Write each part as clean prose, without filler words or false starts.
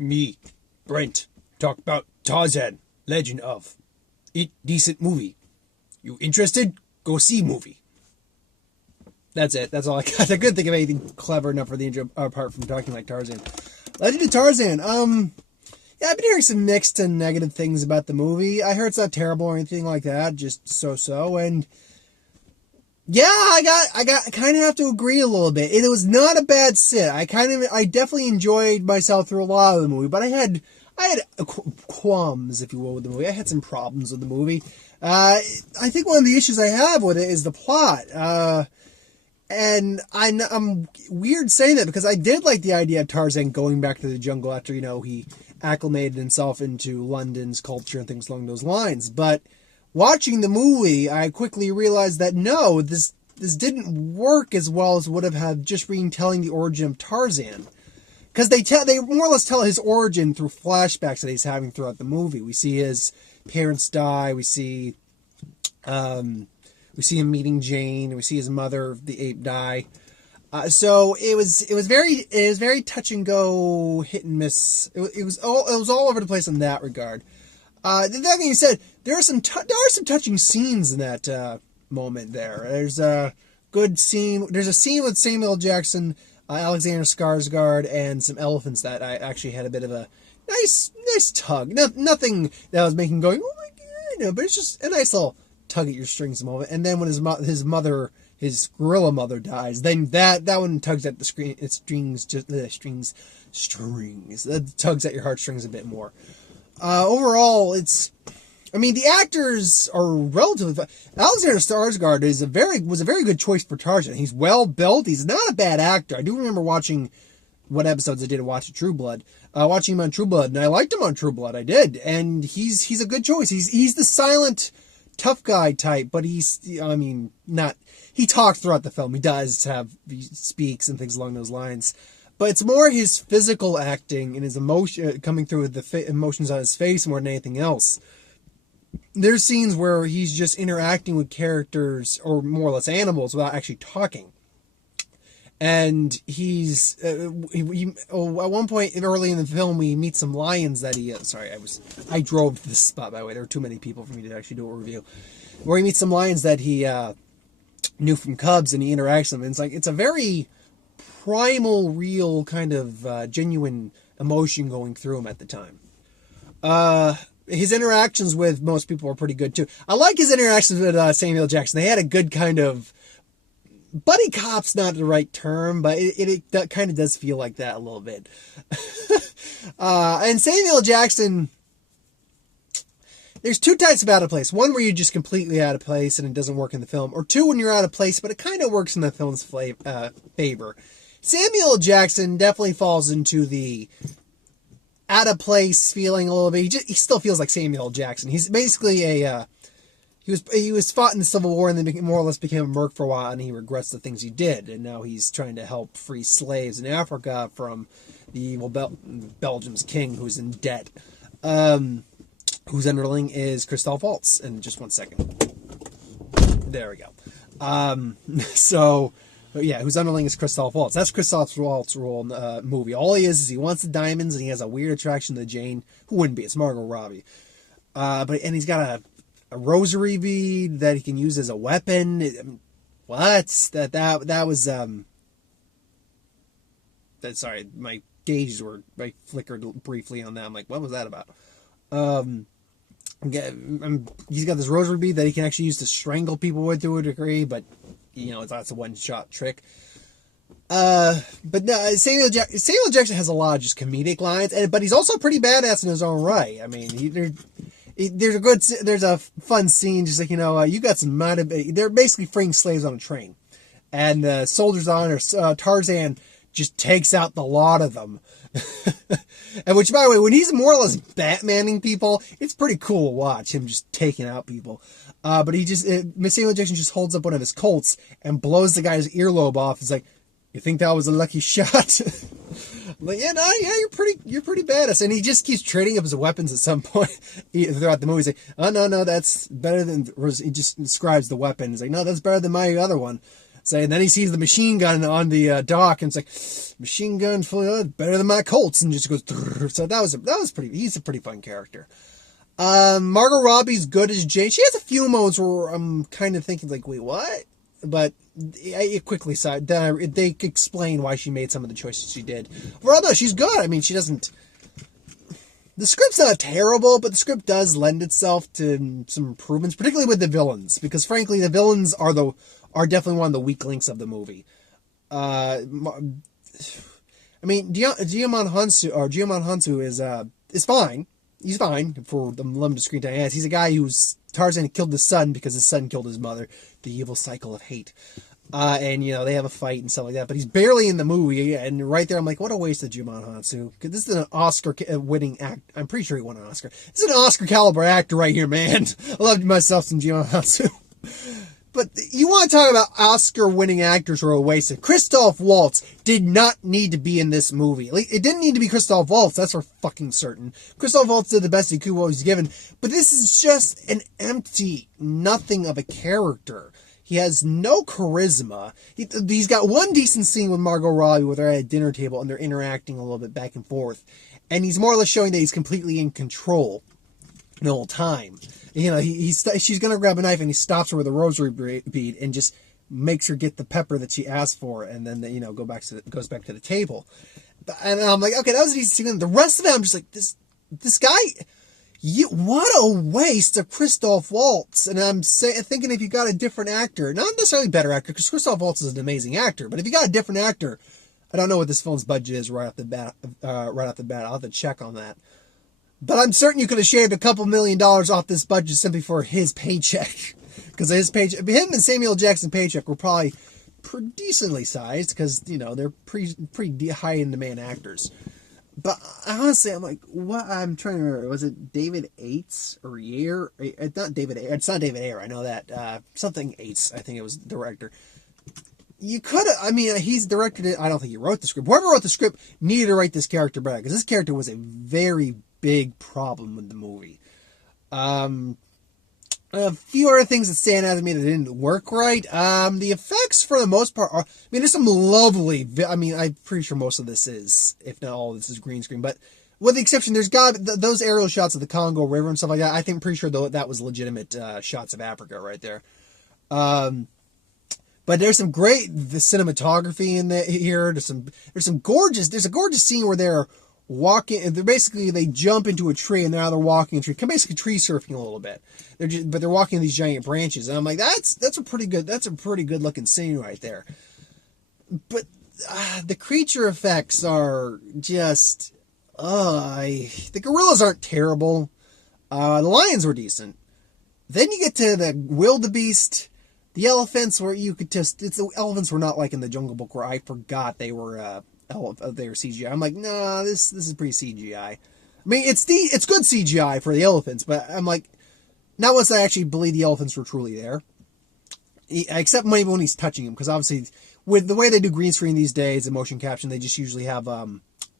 Me, Brent, talk about Tarzan, Legend of. It decent movie. You interested? Go see movie. That's it. That's all I got. I couldn't think of anything clever enough for the intro apart from talking like Tarzan. Legend of Tarzan. Yeah, I've been hearing some mixed and negative things about the movie. I heard it's not terrible or anything like that, just so. And yeah, I kind of have to agree a little bit. It was not a bad sit. I definitely enjoyed myself through a lot of the movie, but I had qualms, if you will, with the movie. I had some problems with the movie. I think one of the issues I have with it is the plot. And I'm weird saying that because I did like the idea of Tarzan going back to the jungle after, he acclimated himself into London's culture and things along those lines. But watching the movie, I quickly realized that no, this didn't work as well as would have had just retelling the origin of Tarzan. Because they more or less tell his origin through flashbacks that he's having throughout the movie. We see his parents die. We see him meeting Jane. We see his mother, the ape, die. So it was very touch and go, hit and miss. It was all over the place in that regard. That being said, there are some touching scenes in that moment. There's a good scene. There's a scene with Samuel Jackson, Alexander Skarsgård, and some elephants that I actually had a bit of a nice tug. Nothing that was making going, oh my god, but it's just a nice little tug at your strings moment. And then when his gorilla mother dies, then that one tugs at the screen. It strings that tugs at your heartstrings a bit more. Overall, the actors are relatively. Alexander Skarsgård was a very good choice for Tarzan. He's well built. He's not a bad actor. I do remember watching what episodes I did watch True Blood. Watching him on True Blood, and I liked him on True Blood. I did, and he's a good choice. He's the silent, tough guy type, but not. He talks throughout the film. He speaks and things along those lines. But it's more his physical acting and his emotion coming through with the emotions on his face more than anything else. There's scenes where he's just interacting with characters or more or less animals without actually talking. And he's at one point early in the film we meet some lions that I drove to this spot, by the way. There were too many people for me to actually do a review. Where he meets some lions that he knew from cubs, and he interacts with them. And it's a very primal, real kind of genuine emotion going through him at the time. His interactions with most people are pretty good too. I like his interactions with Samuel Jackson. They had a good kind of buddy cop's not the right term, but it kind of does feel like that a little bit. And Samuel Jackson, there's two types of out of place. One where you're just completely out of place and it doesn't work in the film, or two when you're out of place but it kind of works in the film's favor. Samuel Jackson definitely falls into the out of place feeling a little bit. He still feels like Samuel Jackson. He's basically he was fought in the Civil War and then more or less became a merc for a while, and he regrets the things he did, and now he's trying to help free slaves in Africa from the evil Belgium's king who's in debt. Whose underling is Christoph Waltz. And just one second. There we go. Whose underling is Christoph Waltz. That's Christoph Waltz's role in the movie. All he is he wants the diamonds, and he has a weird attraction to Jane, who wouldn't be. It's Margot Robbie. And he's got a rosary bead that he can use as a weapon. What? That was sorry, my gauges I flickered briefly on that. I'm like, what was that about? He's got this rosary bead that he can actually use to strangle people with to a degree, but that's a one-shot trick. But no, Samuel Jackson has a lot of just comedic lines, but he's also pretty badass in his own right. I mean, there's a fun scene, just like, you got some they're basically freeing slaves on a train, and the soldiers on Tarzan just takes out the lot of them. And which, by the way, when he's more or less Batmaning people, it's pretty cool to watch him just taking out people. But Samuel Jackson just holds up one of his Colts and blows the guy's earlobe off. He's like, "You think that was a lucky shot?" I'm like, you're pretty badass. And he just keeps trading up his weapons at some point throughout the movie. He's like, "Oh no, that's better than." He just describes the weapon. He's like, "No, that's better than my other one." say, and then he sees the machine gun on the dock, and it's like, machine gun fully loaded, better than my Colts, and just goes. So that was pretty. He's a pretty fun character. Margot Robbie's good as Jane. She has a few moments where I'm kind of thinking like, wait, what? But it quickly side. Then they explain why she made some of the choices she did. Overall, no, she's good. I mean, she doesn't. The script's not terrible, but the script does lend itself to some improvements, particularly with the villains, because frankly, the villains are definitely one of the weak links of the movie. I mean, Djimon Hounsou is fine. He's fine for the limited screen time he has. He's a guy who's Tarzan killed his son because his son killed his mother. The evil cycle of hate. And, they have a fight and stuff like that. But he's barely in the movie. And right there, I'm like, what a waste of Djimon Hounsou. Because this is an Oscar-winning act. I'm pretty sure he won an Oscar. This is an Oscar-caliber actor right here, man. I loved myself some Djimon Hounsou. But you want to talk about Oscar-winning actors who are wasted. Christoph Waltz did not need to be in this movie. It didn't need to be Christoph Waltz. That's for fucking certain. Christoph Waltz did the best he could what was given. But this is just an empty nothing of a character. He has no charisma. He's got one decent scene with Margot Robbie where they're at a dinner table and they're interacting a little bit back and forth. And he's more or less showing that he's completely in control the whole time. She's going to grab a knife and he stops her with a rosary bead and just makes her get the pepper that she asked for. And then, goes back to the table. And I'm like, okay, that was a decent scene. The rest of it, I'm just like, this guy... what a waste of Christoph Waltz. And I'm thinking if you got a different actor, not necessarily better actor, because Christoph Waltz is an amazing actor, but if you got a different actor, I don't know what this film's budget is right off the bat. I'll have to check on that. But I'm certain you could have shaved a couple $1 million off this budget simply for his paycheck. Because him and Samuel Jackson paycheck were probably pretty decently sized, because, they're pretty high in demand actors. But honestly, I'm like, what? I'm trying to remember. Was it David Yates or Ayer? It's not David Ayer. It's not David Ayer. I know that. Something Yates, I think it was the director. You could have, he's directed it. I don't think he wrote the script. Whoever wrote the script needed to write this character better, because this character was a very big problem with the movie. A few other things that stand out to me that didn't work right. The effects, for the most part, are... there's some lovely... I'm pretty sure most of this is, if not all of this is green screen, but with the exception, there's those aerial shots of the Congo River and stuff like that. I'm pretty sure that was legitimate shots of Africa right there. But there's some great cinematography in here. There's a gorgeous scene where they're walking, and they jump into a tree, and now they're walking a tree, basically tree surfing a little bit. They're walking these giant branches, and I'm like, that's a pretty good looking scene right there. But the creature effects are just, the gorillas aren't terrible. The lions were decent. Then you get to the wildebeest, the elephants, where you could the elephants were not like in the Jungle Book where I forgot they were CGI. I'm like, nah, this is pretty CGI. It's good CGI for the elephants, but I'm like, not once I actually believe the elephants were truly there. Except maybe when he's touching them, because obviously with the way they do green screen these days and motion caption, they just usually have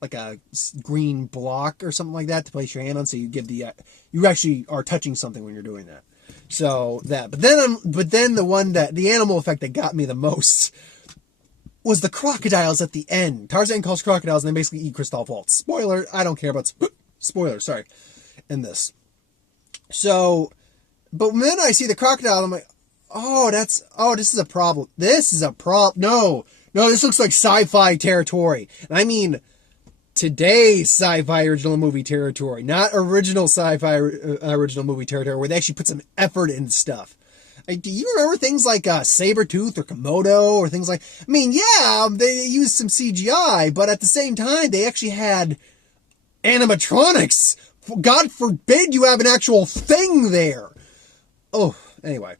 like a green block or something like that to place your hand on, so you actually are touching something when you're doing that. So that, but then the animal effect that got me the most was the crocodiles at the end. Tarzan calls crocodiles, and they basically eat Christoph Waltz. Spoiler, I don't care about spoiler, sorry, in this. So, but when I see the crocodile, I'm like, this is a problem. This is a problem. No, this looks like sci-fi territory. And I mean, today's sci-fi original movie territory, not original sci-fi original movie territory, where they actually put some effort into stuff. Do you remember things like Sabretooth or Komodo or things like... they used some CGI, but at the same time, they actually had animatronics. God forbid you have an actual thing there. Oh, anyway.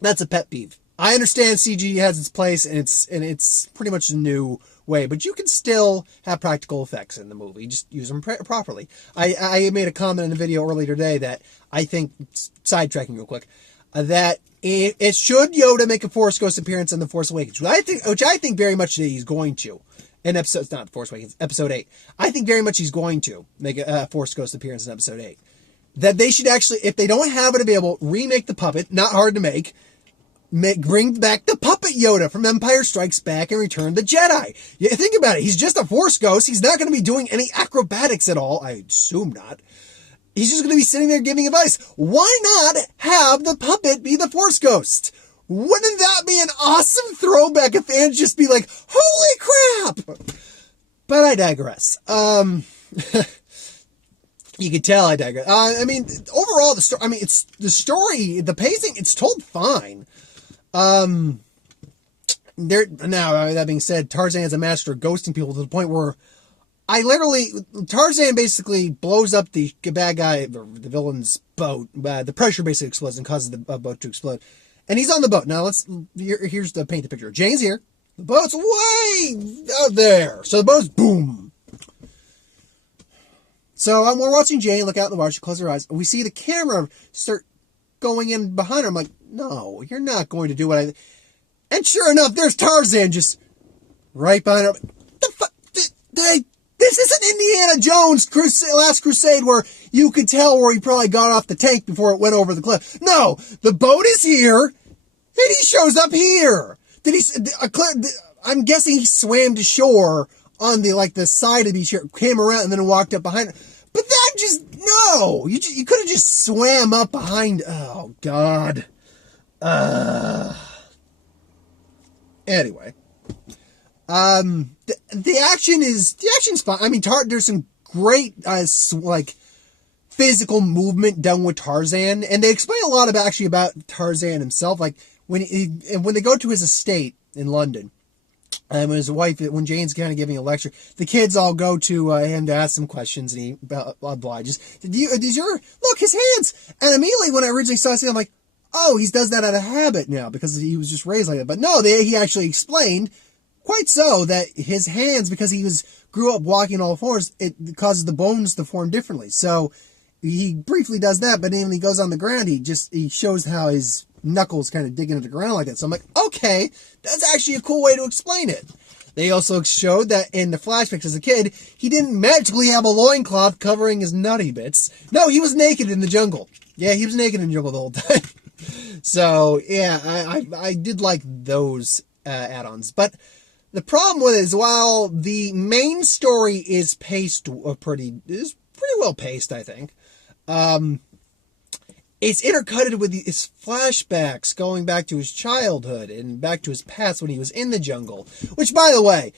That's a pet peeve. I understand CG has its place, and it's pretty much a new way, but you can still have practical effects in the movie. Just use them properly. I made a comment in a video earlier today that I think, sidetracking real quick, that it should Yoda make a Force Ghost appearance in The Force Awakens, which I think very much that he's going to. In episode, not The Force Awakens, episode 8. I think very much he's going to make a Force Ghost appearance in episode 8. That they should actually, if they don't have it available, remake the puppet, not hard to make, bring back the puppet Yoda from Empire Strikes Back and Return of the Jedi. Yeah, think about it. He's just a Force ghost. He's not going to be doing any acrobatics at all. I assume not. He's just going to be sitting there giving advice. Why not have the puppet be the Force ghost? Wouldn't that be an awesome throwback if fans just be like, holy crap? But I digress. You can tell I digress. I mean, overall, it's the story, the pacing, it's told fine. Now, that being said, Tarzan is a master of ghosting people to the point where Tarzan basically blows up the bad guy, the villain's boat. The pressure basically explodes and causes the boat to explode. And he's on the boat. Now, here's the paint the picture. Jane's here. The boat's way out there. So the boat's boom. So we're watching Jane look out in the water. She closes her eyes. We see the camera start going in behind her. I'm like, no, you're not going to do what I... And sure enough, there's Tarzan just right behind her. The fuck? This isn't Indiana Jones' Last Crusade where you could tell where he probably got off the tank before it went over the cliff. No, the boat is here, and he shows up here. I'm guessing he swam to shore on the side of the beach here, came around, and then walked up behind her. But that just, no! You could have just swam up behind, oh, God. Anyway. The action's fine. I mean, there's some great, physical movement done with Tarzan, and they explain a lot about Tarzan himself. Like, when they go to his estate in London, and when his wife, when Jane's kind of giving a lecture, the kids all go to him to ask some questions, and he obliges. Look, his hands! And immediately when I originally saw it, I'm like, oh, he does that out of habit now, because he was just raised like that. But no, he actually explained, quite so, that his hands, because he grew up walking on all fours, it causes the bones to form differently. So he briefly does that, but then when he goes on the ground, he shows how his knuckles kind of dig into the ground like that. So I'm like, okay, that's actually a cool way to explain it. They also showed that in the flashbacks as a kid, he didn't magically have a loincloth covering his nutty bits. No, he was naked in the jungle. Yeah, he was naked in the jungle the whole time. So, yeah, I did like those add-ons. But the problem with it is, while the main story is pretty well paced, I think, it's intercutted with his flashbacks going back to his childhood and back to his past when he was in the jungle. Which, by the way,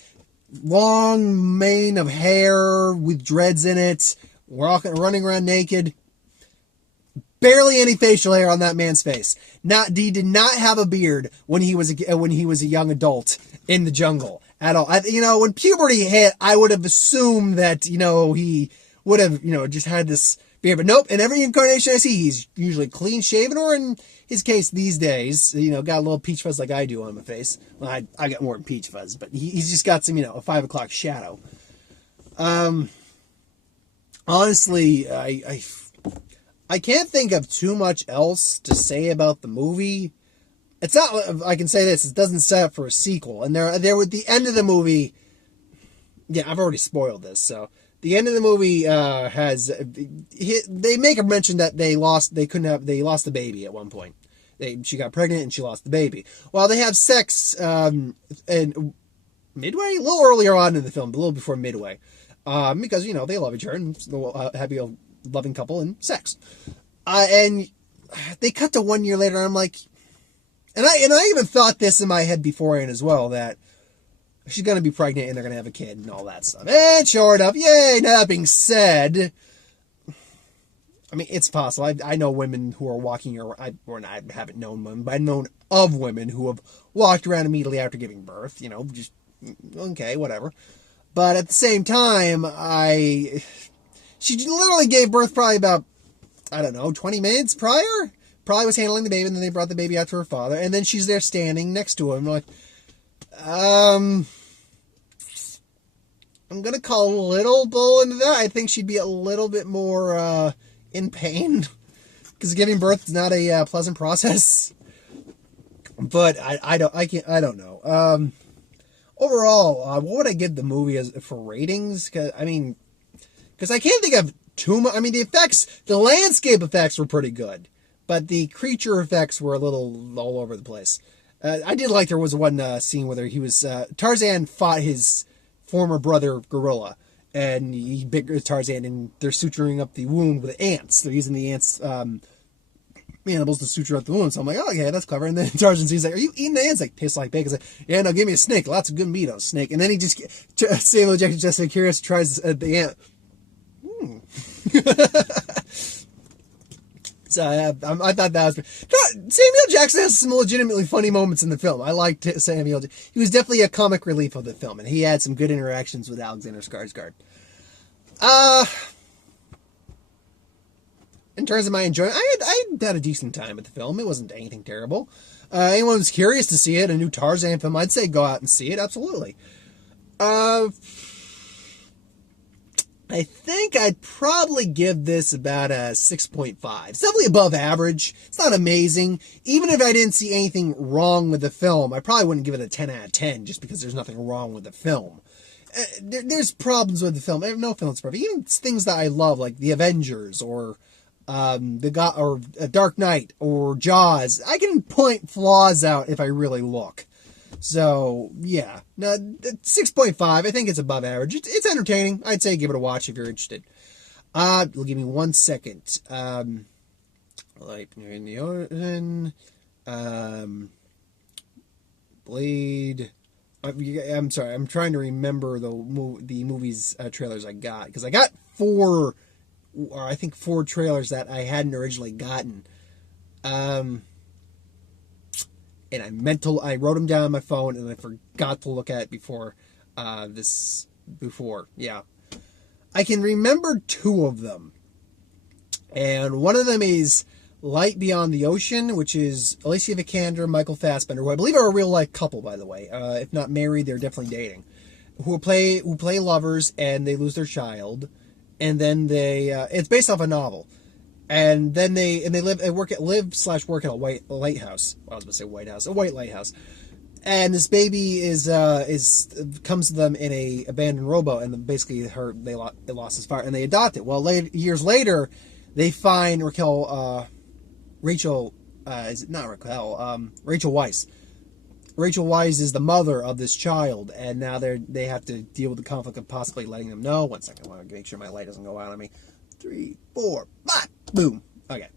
long mane of hair with dreads in it, running around naked. Barely any facial hair on that man's face. He did not have a beard when he was a young adult in the jungle at all. When puberty hit, I would have assumed that, he would have, just had this beard. But nope, in every incarnation I see, he's usually clean shaven, or in his case these days, got a little peach fuzz like I do on my face. Well, I got more than peach fuzz, but he's just got some, a 5 o'clock shadow. Honestly, I can't think of too much else to say about the movie. It's not, I can say this, it doesn't set up for a sequel. And there with the end of the movie, yeah, I've already spoiled this, so the end of the movie they make a mention that they lost the baby at one point. She got pregnant and she lost the baby. Well, they have sex and midway, a little earlier on in the film, a little before midway, because they love each other and happy loving couple and sex. And they cut to 1 year later, and I'm like, and I even thought this in my head beforehand as well, that she's going to be pregnant and they're going to have a kid and all that stuff. And sure enough, yay! Now that being said, I mean, it's possible. I know women who are walking around, I haven't known women, but I've known of women who have walked around immediately after giving birth, just, okay, whatever. But at the same time, she literally gave birth probably about, 20 minutes prior? Probably was handling the baby, and then they brought the baby out to her father, and then she's there standing next to him, like, I'm gonna call a little bull into that. I think she'd be a little bit more, in pain, because giving birth is not a pleasant process. But I don't know. Overall, what would I give the movie for ratings? Because I can't think of too much. I mean, the landscape effects were pretty good. but the creature effects were a little all over the place. I did like there was one scene where he was Tarzan fought his former brother gorilla, and he bit Tarzan, and they're suturing up the wound with ants. They're using the ants animals to suture up the wound. So I'm like, oh yeah, that's clever. And then Tarzan sees like, are you eating the ants? Like, tastes like bacon. Like, yeah, no, give me a snake. Lots of good meat on a snake. And then he just Samuel Jackson, just so curious, tries the ant. So I thought that was Samuel Jackson has some legitimately funny moments in the film. I liked Samuel. He was definitely a comic relief of the film, and he had some good interactions with Alexander Skarsgård. In terms of my enjoyment, I had a decent time with the film. It wasn't anything terrible. Anyone who's curious to see it, a new Tarzan film, I'd say go out and see it. Absolutely. I think I'd probably give this about a 6.5. It's definitely above average. It's not amazing. Even if I didn't see anything wrong with the film, I probably wouldn't give it a 10 out of 10 just because there's nothing wrong with the film. There's problems with the film. No film's perfect. Even things that I love, like The Avengers or Dark Knight or Jaws, I can point flaws out if I really look. So, yeah. No, 6.5, I think it's above average. It's entertaining. I'd say give it a watch if you're interested. Give me 1 second. Light in the Ocean. Blade. I'm sorry. I'm trying to remember the movies trailers I got. Because I got 4 trailers that I hadn't originally gotten. And I wrote them down on my phone, and I forgot to look at it before. Yeah. I can remember 2 of them. And one of them is Light Beyond the Ocean, which is Alicia Vikander, Michael Fassbender, who I believe are a real-life couple, by the way. If not married, they're definitely dating. Who play lovers, and they lose their child. And then it's based off a novel. And then they work at a white lighthouse. Well, I was going to say White House, a white lighthouse. And this baby comes to them in a abandoned rowboat, and then basically they lost his fire, and they adopt it. Well, years later, they find Rachel Weisz. Rachel Weisz is the mother of this child, and now they have to deal with the conflict of possibly letting them know. 1 second, I want to make sure my light doesn't go out on me. 3, 4, 5, boom. Okay.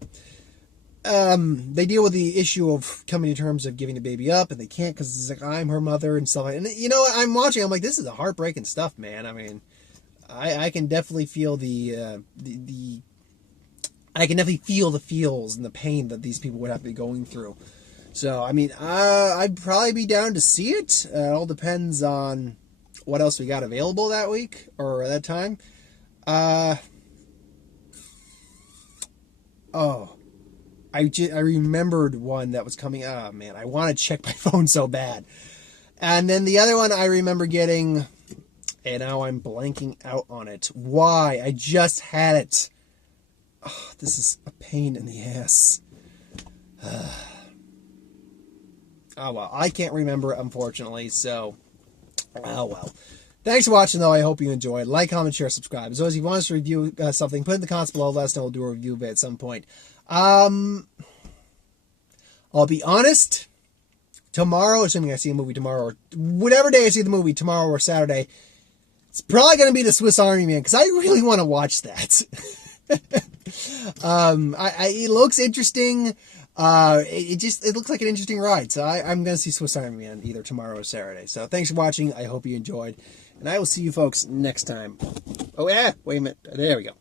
They deal with the issue of coming to terms of giving the baby up, and they can't because it's like, I'm her mother and stuff. And you know what? I'm watching. I'm like, this is a heartbreaking stuff, man. I mean, I can definitely feel I can definitely feel the feels and the pain that these people would have to be going through. So, I mean, I'd probably be down to see it. It all depends on what else we got available that week or that time. I remembered one that was coming. Oh, man, I want to check my phone so bad. And then the other one I remember getting, and now I'm blanking out on it. Why? I just had it. Oh, this is a pain in the ass. Oh, well, I can't remember it, unfortunately, so, oh, well. Thanks for watching, though. I hope you enjoyed. Like, comment, share, subscribe. As always, if you want us to review something, put it in the comments below. Let us know. We'll do a review of it at some point. I'll be honest. Tomorrow, assuming I see a movie tomorrow, or whatever day I see the movie, tomorrow or Saturday, it's probably going to be the Swiss Army Man, because I really want to watch that. It looks interesting. It looks like an interesting ride. So I'm going to see Swiss Army Man either tomorrow or Saturday. So thanks for watching. I hope you enjoyed. And I will see you folks next time. Oh, yeah. Wait a minute. There we go.